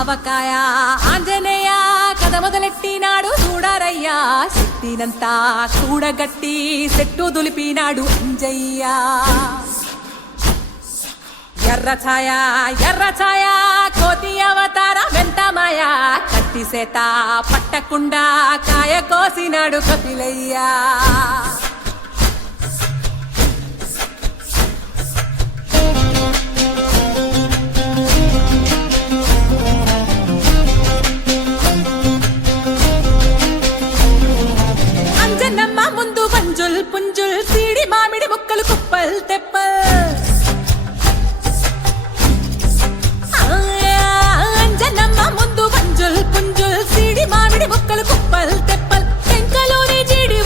ఆవకాయ ఆంజనేయ కథ మొదలెట్టినాడు చూడారయ్యా శక్తినంతా చూడగట్టి చెట్టు దులిపినాడు అంజయ్య ఎర్ర ఛాయ కోతి అవతార వెంటమాయ కత్తి సేత పట్టకుండా కాయ కోసినాడు కపిలయ్యా అంజనమ్మ ముందు పంజుల్ పుంజుల్ సీడి మామిడి ముక్కలు కుప్పల్ తెప్పల్ అంజనమ్మ ముందు పంజుల్ పుంజుల్ సీడి మామిడి ముక్కలు కుప్పల్ తెప్పల్ టెంకలోని జీడి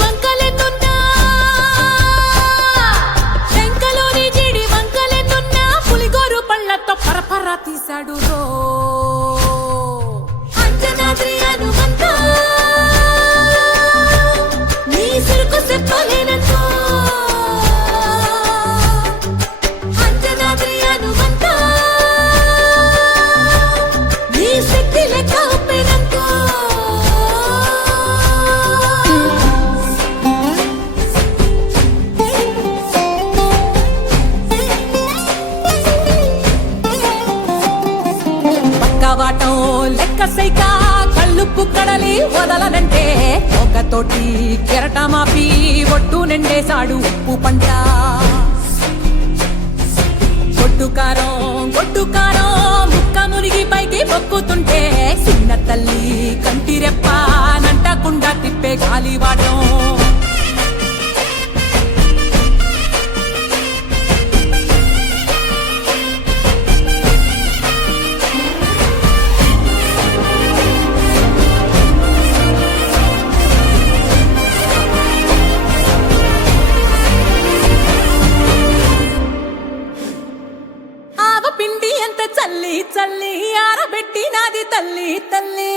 వంకలెన్నున్నా పులిగోరు పళ్ళతో పరపర తీశాడు రో అంజనాద్రి హనుమంతా చెప్పలేనంతో అంజనాద్రి హనుమంతా నీ శక్తి లెక్క ఒప్పెనంతో పక్కవాటం లెక్క సైక కళ్ళుప్పు కడలి వదలనంటే ఒకతోటి కెరటమాపి ఒట్టు నిండేశాడు ఉప్పు పంట గొడ్డుకారం ముక్క మునిగి పైకి మొక్కుతుంటే చిన్న తల్లి కంటిరెప్ప నంటకుండా తిప్పే గాలివాటం పిండి ఎంత చల్లి ఆరబెట్టి నాది తల్లి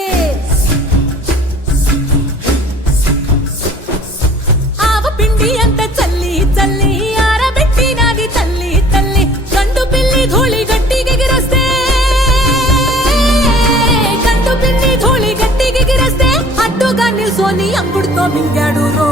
ఆవ పిండి ఎంత చల్లి ఆరబెట్టి నాది తల్లి గండు పిల్లి ధూళి గట్టిగెగిరస్తే అడ్డుగా నిల్సోని అంగుడుతో మింగాడు రో